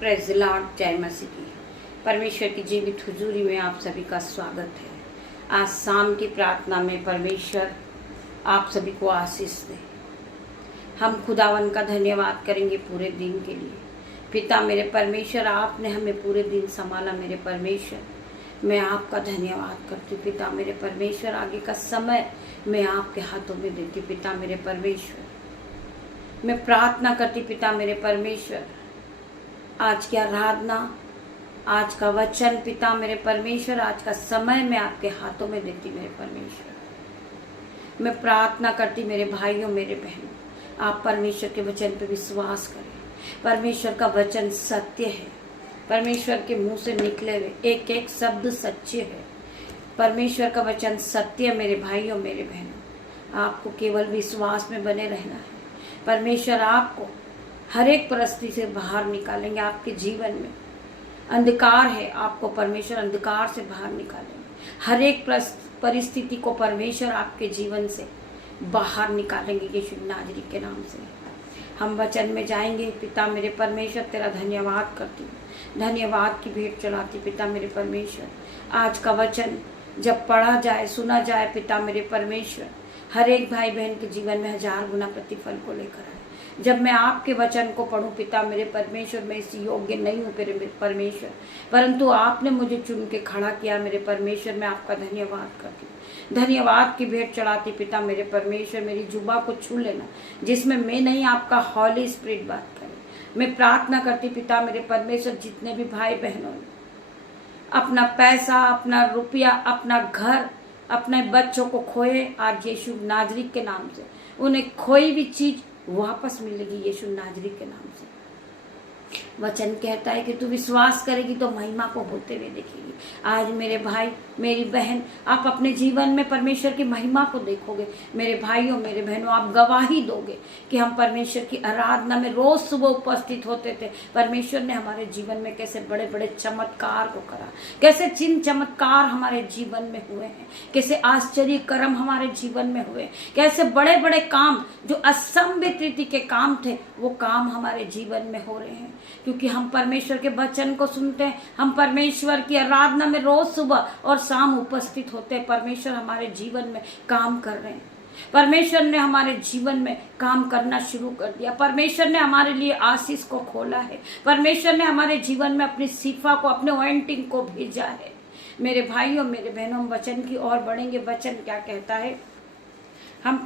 Praise the Lord, जय मसीह की। परमेश्वर की जीवित हुजूरी में आप सभी का स्वागत है। आज शाम की प्रार्थना में परमेश्वर आप सभी को आशीष दे। हम खुदावन का धन्यवाद करेंगे पूरे दिन के लिए। पिता मेरे परमेश्वर, आपने हमें पूरे दिन संभाला। मेरे परमेश्वर, मैं आपका धन्यवाद करती हूँ। पिता मेरे परमेश्वर, आगे का समय मैं आपके हाथों में देती हूँ। पिता मेरे परमेश्वर, मैं प्रार्थना करती पिता मेरे परमेश्वर, आज की आराधना, आज का वचन पिता मेरे परमेश्वर, आज का समय मैं आपके हाथों में देती मेरे परमेश्वर। मैं प्रार्थना करती मेरे भाइयों मेरे बहनों, आप परमेश्वर के वचन पे विश्वास करें। परमेश्वर का वचन सत्य है। परमेश्वर के मुंह से निकले हुए एक एक शब्द सच्चे है। परमेश्वर का वचन सत्य। मेरे भाइयों मेरे बहनों, आपको केवल विश्वास में बने रहना है। परमेश्वर आपको हर एक परिस्थिति से बाहर निकालेंगे। आपके जीवन में अंधकार है, आपको परमेश्वर अंधकार से बाहर निकालेंगे। हर एक परिस्थिति को परमेश्वर आपके जीवन से बाहर निकालेंगे यीशु नाजरी के नाम से। हम वचन में जाएंगे। पिता मेरे परमेश्वर, तेरा धन्यवाद करती हूँ, धन्यवाद की भेंट चढ़ाती। पिता मेरे परमेश्वर, आज का वचन जब पढ़ा जाए, सुना जाए, पिता मेरे परमेश्वर, हर एक भाई बहन के जीवन में 1000 गुना प्रतिफल को लेकर आए। जब मैं आपके वचन को पढ़ूं पिता मेरे परमेश्वर, मैं इस योग्य नहीं हूँ मेरे परमेश्वर, परंतु आपने मुझे चुन के खड़ा किया। मेरे परमेश्वर, मैं आपका धन्यवाद करती हूँ, धन्यवाद की भेंट चढ़ाती। पिता मेरे परमेश्वर, मेरी जुबा को छू लेना, जिसमें मैं नहीं, आपका हॉली स्पिरिट बात करे। मैं प्रार्थना करती पिता मेरे परमेश्वर, जितने भी भाई बहनों ने अपना पैसा, अपना रुपया, अपना घर, अपने बच्चों को खोए, आज यीशु नाजरी के नाम से उन्हें खोई भी चीज वापस मिलेगी यीशु नाजरी के नाम से। वचन कहता है कि तू विश्वास करेगी तो महिमा को होते हुए देखेगी। आज मेरे भाई मेरी बहन, आप अपने जीवन में परमेश्वर की महिमा को देखोगे। मेरे भाइयों मेरे बहनों, आप गवाही दोगे कि हम परमेश्वर की आराधना में रोज सुबह उपस्थित होते थे। परमेश्वर ने हमारे जीवन में कैसे बड़े बड़े चमत्कार को करा, कैसे चिन्ह चमत्कार हमारे जीवन में हुए हैं, कैसे आश्चर्य कर्म हमारे जीवन में हुए, कैसे बड़े बड़े काम जो असंभव रीति के काम थे वो काम हमारे जीवन में हो रहे हैं, क्योंकि हम परमेश्वर के वचन को सुनते हैं। हम परमेश्वर की आराधना में रोज सुबह और शाम उपस्थित होते हैं। परमेश्वर हमारे जीवन में काम कर रहे हैं। परमेश्वर ने हमारे जीवन में काम करना शुरू कर दिया। परमेश्वर ने हमारे लिए आशीष को खोला है। परमेश्वर ने हमारे जीवन में अपनी सिफा को, अपने ऑइंटिंग को भेजा है। मेरे भाइयों मेरे बहनों, हम वचन की ओर बढ़ेंगे। वचन क्या कहता है, हम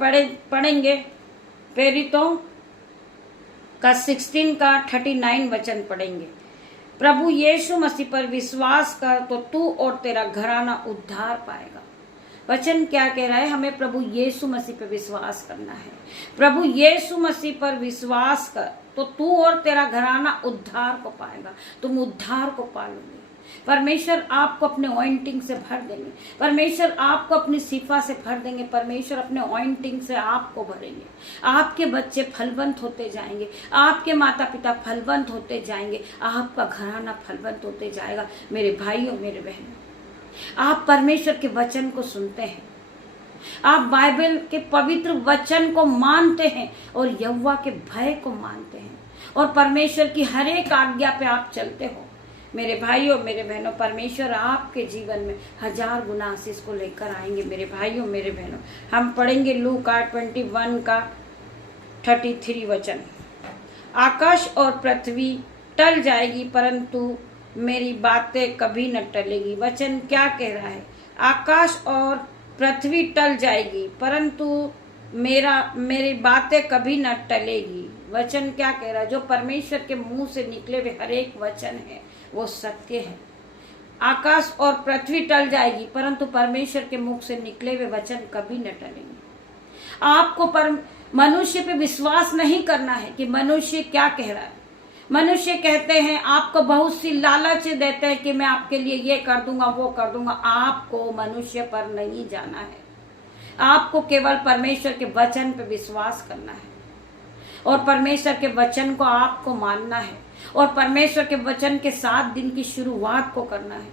पढ़ेंगे प्रेरितों का 16 का 39 वचन पढ़ेंगे। प्रभु यीशु मसीह पर विश्वास कर तो तू और तेरा घराना उद्धार पाएगा। वचन क्या कह रहा है, हमें प्रभु यीशु मसीह पर विश्वास करना है। प्रभु यीशु मसीह पर विश्वास कर तो तू और तेरा घराना उद्धार को पाएगा। तुम उद्धार को पालोगे। परमेश्वर आपको अपने ऑइंटिंग से भर देंगे। परमेश्वर आपको अपनी सिफा से भर देंगे। परमेश्वर अपने ऑइंटिंग से आपको भरेंगे। आपके बच्चे फलवंत होते जाएंगे। आपके माता पिता फलवंत होते जाएंगे। आपका घराना फलवंत होते जाएगा। मेरे भाइयों मेरे बहनों, आप परमेश्वर के वचन को सुनते हैं, आप बाइबल के पवित्र वचन को मानते हैं और यहोवा के भय को मानते हैं और परमेश्वर की हर एक आज्ञा पे आप चलते हो। मेरे भाइयों मेरे बहनों, परमेश्वर आपके जीवन में 1000 गुना आशीष को लेकर आएंगे। मेरे भाइयों मेरे बहनों, हम पढ़ेंगे लूका 21 का 33 वचन। आकाश और पृथ्वी टल जाएगी परंतु मेरी बातें कभी न टलेगी। वचन क्या कह रहा है, आकाश और पृथ्वी टल जाएगी परंतु मेरी बातें कभी न टलेगी। वचन क्या कह रहा है, जो परमेश्वर के मुंह से निकले हुए हर एक वचन है वो सत्य है। आकाश और पृथ्वी टल जाएगी परंतु परमेश्वर के मुख से निकले हुए वचन कभी न टलेंगे। आपको मनुष्य पे विश्वास नहीं करना है कि मनुष्य क्या कह रहा है। मनुष्य कहते हैं, आपको बहुत सी लालच देते हैं कि मैं आपके लिए ये कर दूंगा वो कर दूंगा। आपको मनुष्य पर नहीं जाना है। आपको केवल परमेश्वर के वचन पे विश्वास करना है और परमेश्वर के वचन को आपको मानना है और परमेश्वर के वचन के 7 दिन की शुरुआत को करना है।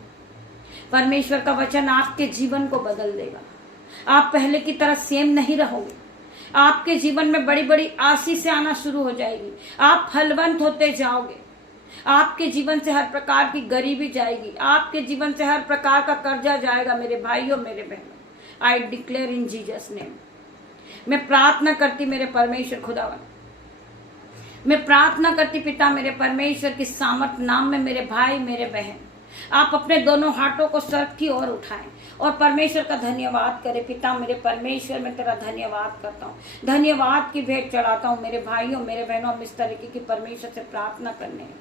परमेश्वर का वचन आपके जीवन को बदल देगा। आप पहले की तरह सेम नहीं रहोगे। आपके जीवन में बड़ी बड़ी आशीष आना शुरू हो जाएगी। आप फलवंत होते जाओगे। आपके जीवन से हर प्रकार की गरीबी जाएगी, आपके जीवन से हर प्रकार का कर्जा जाएगा मेरे भाइयों मेरे बहनों। I declare in Jesus name. मैं प्रार्थना करती मेरे परमेश्वर खुदावन, मैं प्रार्थना करती पिता मेरे परमेश्वर की सामर्थ नाम में मेरे भाई मेरे बहन आप अपने दोनों हाथों को स्वर्ग की ओर उठाएं और परमेश्वर का धन्यवाद करें। पिता मेरे परमेश्वर, मैं तेरा धन्यवाद करता हूँ, धन्यवाद की भेंट चढ़ाता हूँ मेरे भाइयों मेरे बहनों। हम इस तरीके की परमेश्वर से प्रार्थना करने हैं।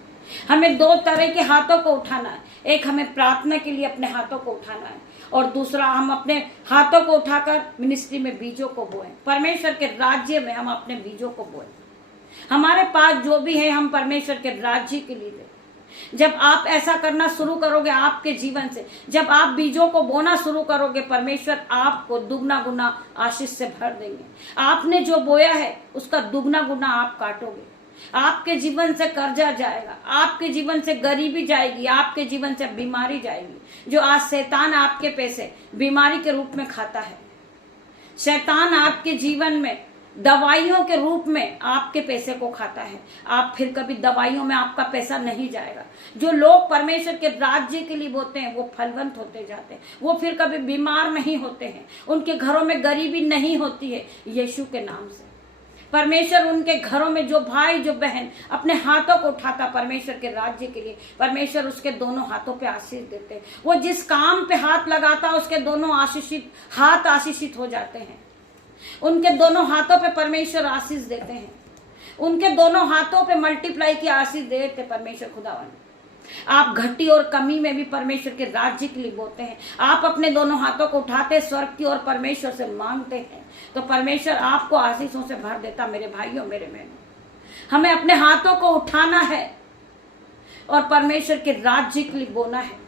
हमें दो तरह के हाथों को उठाना है, एक हमें प्रार्थना के लिए अपने हाथों को उठाना है और दूसरा हम अपने हाथों को उठाकर मिनिस्ट्री में बीजों को बोएं, परमेश्वर के राज्य में हम अपने बीजों को बोएं। हमारे पास जो भी है हम परमेश्वर के राज्य के लिए दें। जब आप ऐसा करना शुरू करोगे आपके जीवन से, जब आप बीजों को बोना शुरू करोगे, परमेश्वर आपको दुगना गुना आशीष से भर देंगे। आपने जो बोया है उसका दुगना गुना आप काटोगे। आपके जीवन से कर्जा जाएगा, आपके जीवन से गरीबी जाएगी, आपके जीवन से बीमारी जाएगी। जो आज शैतान आपके पैसे बीमारी के रूप में खाता है, शैतान आपके जीवन में दवाइयों के रूप में आपके पैसे को खाता है, आप फिर कभी दवाइयों में आपका पैसा नहीं जाएगा। जो लोग परमेश्वर के राज्य के लिए बोते हैं वो फलवंत होते जाते हैं, वो फिर कभी बीमार नहीं होते हैं, उनके घरों में गरीबी नहीं होती है यीशु के नाम से। परमेश्वर उनके घरों में जो भाई जो बहन अपने हाथों को उठाता परमेश्वर के राज्य के लिए, परमेश्वर उसके दोनों हाथों पे आशीष देते हैं। वो जिस काम पे हाथ लगाता उसके दोनों हाथ आशीषित हो जाते हैं। उनके दोनों हाथों पे परमेश्वर आशीष देते हैं, उनके दोनों हाथों पे मल्टीप्लाई की आशीष देते परमेश्वर खुदावन। आप घटी और कमी में भी परमेश्वर के राज्य के लिए बोलते हैं। आप अपने दोनों हाथों को उठाते स्वर्ग की और परमेश्वर से मांगते हैं तो परमेश्वर आपको आशीषों से भर देता। मेरे भाइयों मेरे बहनों, हमें अपने हाथों को उठाना है और परमेश्वर के राज्य के लिए बोना है।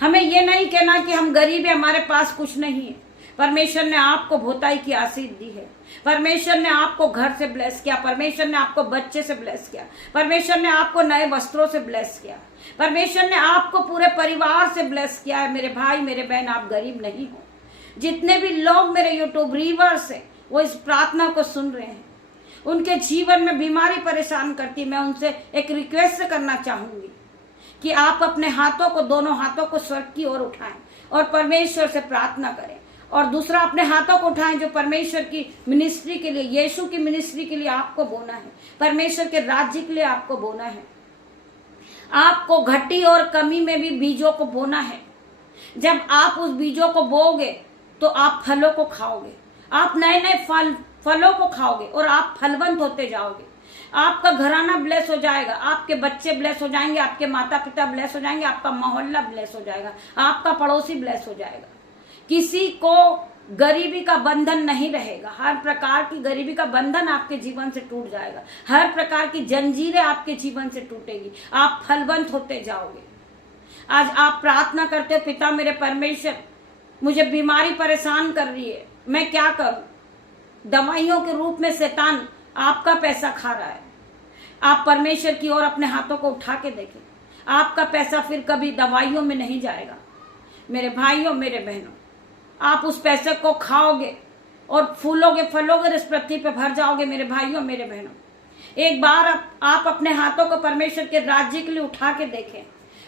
हमें ये नहीं कहना कि हम गरीब हैं, हमारे पास कुछ नहीं है। परमेश्वर ने आपको भोताई की आशीष दी है, परमेश्वर ने आपको घर से ब्लेस किया, परमेश्वर ने आपको बच्चे से ब्लेस किया, परमेश्वर ने आपको नए वस्त्रों से ब्लेस किया, परमेश्वर ने आपको पूरे परिवार से ब्लेस किया है। मेरे भाई मेरे बहन, आप गरीब नहीं हो। जितने भी लोग मेरे यूट्यूब व्यूअर्स हैं वो इस प्रार्थना को सुन रहे हैं, उनके जीवन में बीमारी परेशान करती, मैं उनसे एक रिक्वेस्ट करना चाहूंगी कि आप अपने हाथों को, दोनों हाथों को स्वर्ग की ओर उठाएं और परमेश्वर से प्रार्थना करें। और दूसरा अपने हाथों को उठाएं जो परमेश्वर की मिनिस्ट्री के लिए, यीशु की मिनिस्ट्री के लिए आपको बोना है, परमेश्वर के राज्य के लिए आपको बोना है। आपको घटी और कमी में भी बीजों को बोना है। जब आप उस बीजों को बोओगे तो आप फलों को खाओगे, आप नए नए फलों को खाओगे और आप फलवंत होते जाओगे। आपका घराना ब्लेस हो जाएगा, आपके बच्चे ब्लेस हो जाएंगे, आपके माता पिता ब्लेस हो जाएंगे, आपका मोहल्ला ब्लेस हो जाएगा, आपका पड़ोसी ब्लेस हो जाएगा। किसी को गरीबी का बंधन नहीं रहेगा, हर प्रकार की गरीबी का बंधन आपके जीवन से टूट जाएगा, हर प्रकार की जंजीरें आपके जीवन से टूटेगी, आप फलवंत होते जाओगे। आज आप प्रार्थना करते हो, पिता मेरे परमेश्वर मुझे बीमारी परेशान कर रही है, मैं क्या करूं? दवाइयों के रूप में शैतान आपका पैसा खा रहा है। आप परमेश्वर की ओर अपने हाथों को उठा के देखें, आपका पैसा फिर कभी दवाइयों में नहीं जाएगा। मेरे भाइयों मेरे बहनों, आप उस पैसे को खाओगे और फूलोगे फलोगे, इस पृथ्वी पे भर जाओगे। मेरे भाइयों मेरे बहनों, एक बार आप अपने हाथों को परमेश्वर के राज्य के लिए उठा के देखें,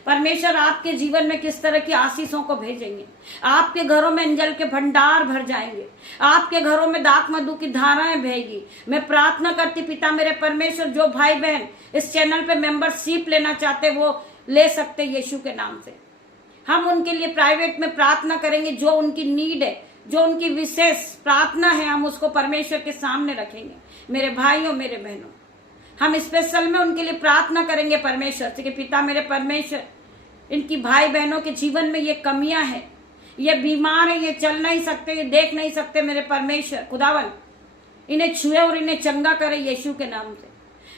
परमेश्वर आपके जीवन में किस तरह की आशीषों को भेजेंगे। आपके घरों में अंजल के भंडार भर जाएंगे, आपके घरों में दाख मधु की धाराएं बहेगी। मैं प्रार्थना करती पिता मेरे परमेश्वर, जो भाई बहन इस चैनल पे मेंबरशिप लेना चाहते वो ले सकते यीशु के नाम से। हम उनके लिए प्राइवेट में प्रार्थना करेंगे, जो उनकी नीड है, जो उनकी विशेष प्रार्थना है, हम उसको परमेश्वर के सामने रखेंगे। मेरे भाइयों मेरे बहनों, हम स्पेशल में उनके लिए प्रार्थना करेंगे परमेश्वर से कि पिता मेरे परमेश्वर, इनकी भाई बहनों के जीवन में ये कमियां हैं, ये बीमार है, ये चल नहीं सकते, ये देख नहीं सकते। मेरे परमेश्वर खुदावन इन्हें छुए और इन्हें चंगा करे यीशु के नाम से।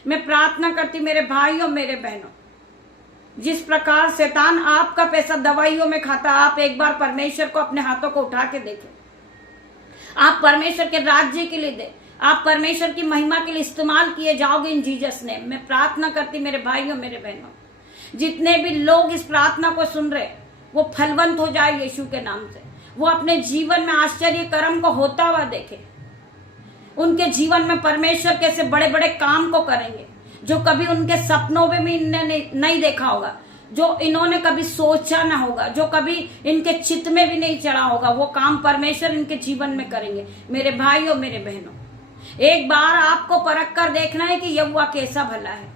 मैं प्रार्थना करती मेरे भाइयों मेरे बहनों, जिस प्रकार शैतान आपका पैसा दवाइयों में खाता, आप एक बार परमेश्वर को अपने हाथों को उठा के देखें। आप परमेश्वर के राज्य के लिए दे, आप परमेश्वर की महिमा के लिए इस्तेमाल किए जाओगे इन जीसस नेम। मैं प्रार्थना करती मेरे भाइयों मेरे बहनों, जितने भी लोग इस प्रार्थना को सुन रहे वो फलवंत हो जाए यीशु के नाम से। वो अपने जीवन में आश्चर्य कर्म को होता हुआ देखे, उनके जीवन में परमेश्वर कैसे बड़े बड़े काम को करेंगे। जो कभी उनके सपनों में भी इन्होंने नहीं देखा होगा, जो इन्होंने कभी सोचा ना होगा, जो कभी इनके चित्त में भी नहीं चढ़ा होगा, वो काम परमेश्वर इनके जीवन में करेंगे। मेरे भाइयों, मेरे बहनों, एक बार आपको परख कर देखना है कि यहोवा कैसा भला है।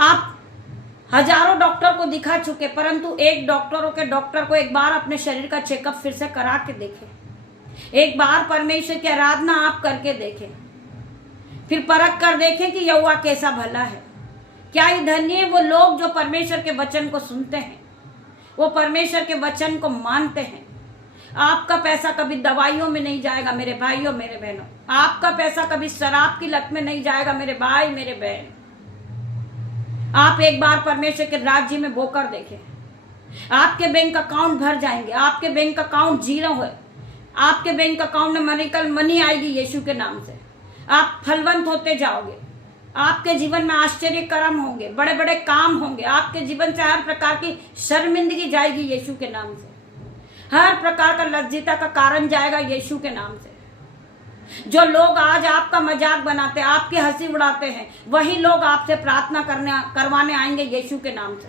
आप हजारों डॉक्टर को दिखा चुके, परंतु एक डॉक्टर को एक बार अपने शरीर का चेकअप फिर से करा के देखें। एक बार परमेश्वर की आराधना आप करके देखें, फिर परख कर देखें कि यहोवा कैसा भला है। क्या ही धन्य है वो लोग जो परमेश्वर के वचन को सुनते हैं, वो परमेश्वर के वचन को मानते हैं। आपका पैसा कभी दवाइयों में नहीं जाएगा मेरे भाइयों, मेरे बहनों। आपका पैसा कभी शराब की लत में नहीं जाएगा मेरे भाई, मेरे बहन। आप एक बार परमेश्वर के राज्य में बोकर देखें, आपके बैंक अकाउंट भर जाएंगे। आपके बैंक अकाउंट जीरो है, आपके बैंक अकाउंट में मनी आएगी यीशु के नाम से। आप फलवंत होते जाओगे, आपके जीवन में आश्चर्य कर्म होंगे, बड़े बड़े काम होंगे। आपके जीवन से हर प्रकार की शर्मिंदगी जाएगी यीशु के नाम से। हर प्रकार का लज्जिता का कारण जाएगा यीशु के नाम से। जो लोग आज आपका मजाक बनाते हैं, आपकी हंसी उड़ाते हैं, वही लोग आपसे प्रार्थना करवाने आएंगे यीशु के नाम से।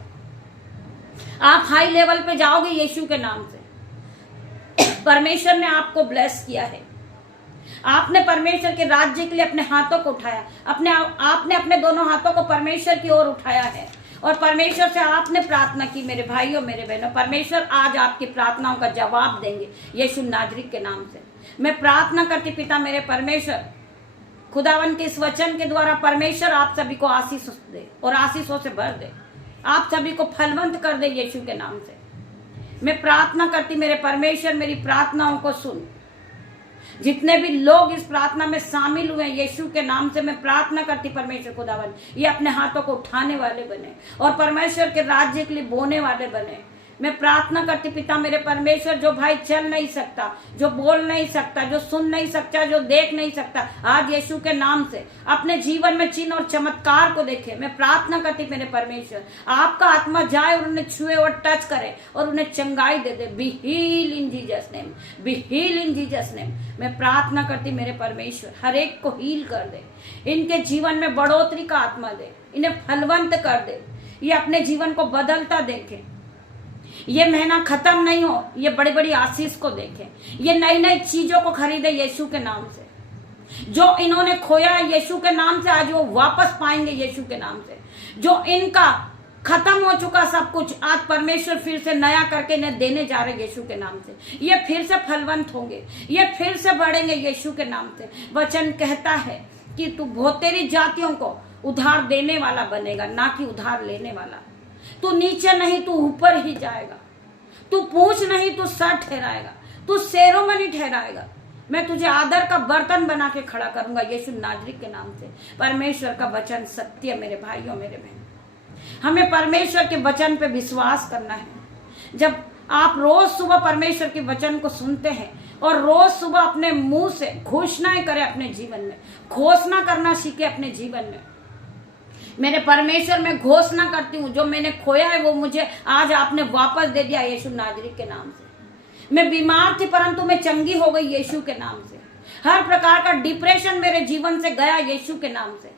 आप हाई लेवल पे जाओगे यीशु के नाम से। परमेश्वर ने आपको ब्लेस किया है। आपने परमेश्वर के राज्य के लिए अपने हाथों को उठाया, आपने अपने दोनों हाथों को परमेश्वर की ओर उठाया है और परमेश्वर से आपने प्रार्थना की। मेरे भाइयों, मेरे बहनों, परमेश्वर आज आपकी प्रार्थनाओं का जवाब देंगे यीशु नाजरीत के नाम से। मैं प्रार्थना करती पिता मेरे परमेश्वर, खुदावन के इस वचन के द्वारा परमेश्वर आप सभी को आशीष दे और आशीषों से भर दे। आप सभी को फलवंत कर दे यीशु के नाम से। मैं प्रार्थना करती मेरे परमेश्वर, मेरी प्रार्थनाओं को सुन। जितने भी लोग इस प्रार्थना में शामिल हुए यीशु के नाम से मैं प्रार्थना करती परमेश्वर खुदावन, ये अपने हाथों को उठाने वाले बने और परमेश्वर के राज्य के लिए बोने वाले बने। मैं प्रार्थना करती पिता मेरे परमेश्वर, जो भाई चल नहीं सकता, जो बोल नहीं सकता, जो सुन नहीं सकता, जो देख नहीं सकता, आज यीशु के नाम से अपने जीवन में चिन्ह और चमत्कार को देखे। मैं प्रार्थना करती मेरे परमेश्वर, आपका आत्मा जाए और उन्हें छुए और टच करे और उन्हें चंगाई दे दे। Be heal in Jesus name, be heal in Jesus name. मैं प्रार्थना करती मेरे परमेश्वर, हर एक को हील कर दे, इनके जीवन में बढ़ोतरी का आत्मा दे, इन्हें फलवंत कर दे, ये अपने जीवन को बदलता देखे। ये महीना खत्म नहीं हो, ये बड़ी बड़ी आशीष को देखें, ये नई नई चीजों को खरीदे यीशु के नाम से। जो इन्होंने खोया है यीशु के नाम से, आज वो वापस पाएंगे यीशु के नाम से। जो इनका खत्म हो चुका सब कुछ, आज परमेश्वर फिर से नया करके इन्हें देने जा रहे यीशु के नाम से। ये फिर से फलवंत होंगे, ये फिर से बढ़ेंगे यीशु के नाम से। वचन कहता है कि तू बहुतेरी जातियों को उधार देने वाला बनेगा, ना कि उधार लेने वाला। तू नीचे नहीं, तू ऊपर ही जाएगा। तू पूंछ नहीं, तू सर ठहराएगा। तू सेरोमनी ठहराएगा। मैं तुझे आदर का बर्तन बना के खड़ा करूंगा यीशु नाजरीत के नाम से। परमेश्वर का वचन सत्य मेरे भाइयों, मेरे बहन। हमें परमेश्वर के वचन पे विश्वास करना है। जब आप रोज सुबह परमेश्वर के वचन को सुनते हैं और रोज सुबह अपने मुंह से घोषणाएं करें, अपने जीवन में घोषणा करना सीखे अपने जीवन में। मेरे परमेश्वर में घोषणा करती हूँ, जो मैंने खोया है वो मुझे आज आपने वापस दे दिया यीशु नाजरीत के नाम से। मैं बीमार थी परंतु मैं चंगी हो गई यीशु के नाम से। हर प्रकार का डिप्रेशन मेरे जीवन से गया यीशु के नाम से।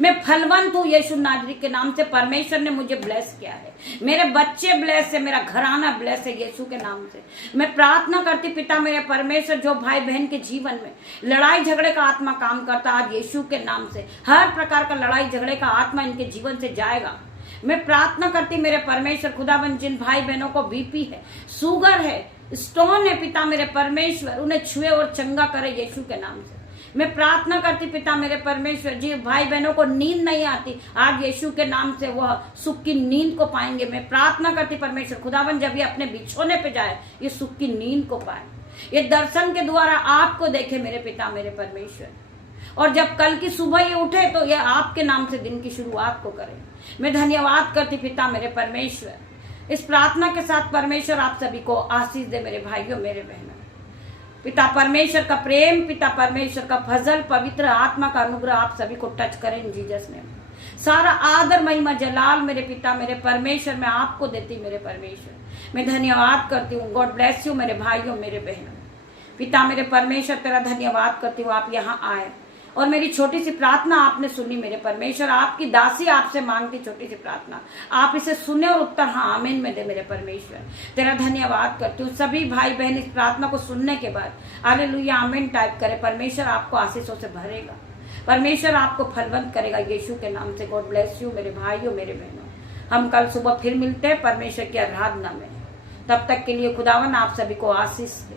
मैं फलवंत हूँ यीशु नाजरीत के नाम से। परमेश्वर ने मुझे ब्लेस किया है, मेरे बच्चे ब्लेस है, मेरा घराना ब्लेस है यीशु के नाम से। मैं प्रार्थना करती पिता मेरे परमेश्वर, जो भाई बहन के जीवन में लड़ाई झगड़े का आत्मा काम करता, आज यीशु के नाम से हर प्रकार का लड़ाई झगड़े का आत्मा इनके जीवन से जाएगा। मैं प्रार्थना करती मेरे परमेश्वर खुदाबंद, जिन भाई बहनों को बीपी है, शुगर है, स्टोन है, पिता मेरे परमेश्वर उन्हें छुए और चंगा करे यीशु के नाम से। मैं प्रार्थना करती पिता मेरे परमेश्वर, जी भाई बहनों को नींद नहीं आती, आज यीशु के नाम से वह सुख की नींद को पाएंगे। मैं प्रार्थना करती परमेश्वर खुदावन, जब ये अपने बिछोने पे जाए ये सुख की नींद को पाए, ये दर्शन के द्वारा आपको देखे मेरे पिता मेरे परमेश्वर। और जब कल की सुबह ये उठे तो ये आपके नाम से दिन की शुरुआत को करें। मैं धन्यवाद करती पिता मेरे परमेश्वर। इस प्रार्थना के साथ परमेश्वर आप सभी को आशीष दे मेरे भाइयों, मेरे बहनों। पिता परमेश्वर का प्रेम, पिता परमेश्वर का फजल, पवित्र आत्मा का अनुग्रह आप सभी को टच करें इन जीसस नेम। सारा आदर महिमा जलाल मेरे पिता मेरे परमेश्वर मैं आपको देती मेरे परमेश्वर। मैं धन्यवाद करती हूँ। गॉड ब्लेस यू मेरे भाइयों, मेरे बहनों। पिता मेरे परमेश्वर तेरा धन्यवाद करती हूँ, आप यहाँ आए और मेरी छोटी सी प्रार्थना आपने सुनी मेरे परमेश्वर, आपकी दासी आपसे मांगती छोटी सी प्रार्थना, आप इसे सुने और उत्तर हाँ आमीन में दे मेरे परमेश्वर। तेरा धन्यवाद करती हूँ। सभी भाई बहन इस प्रार्थना को सुनने के बाद हालेलुया आमीन टाइप करे। परमेश्वर आपको आशीषों से भरेगा, परमेश्वर आपको फलवंत करेगा यीशु के नाम से। गॉड ब्लेस यू मेरे भाइयों मेरे बहनों। हम कल सुबह फिर मिलते हैं परमेश्वर की आराधना में। तब तक के लिए खुदावन आप सभी को आशीष दे।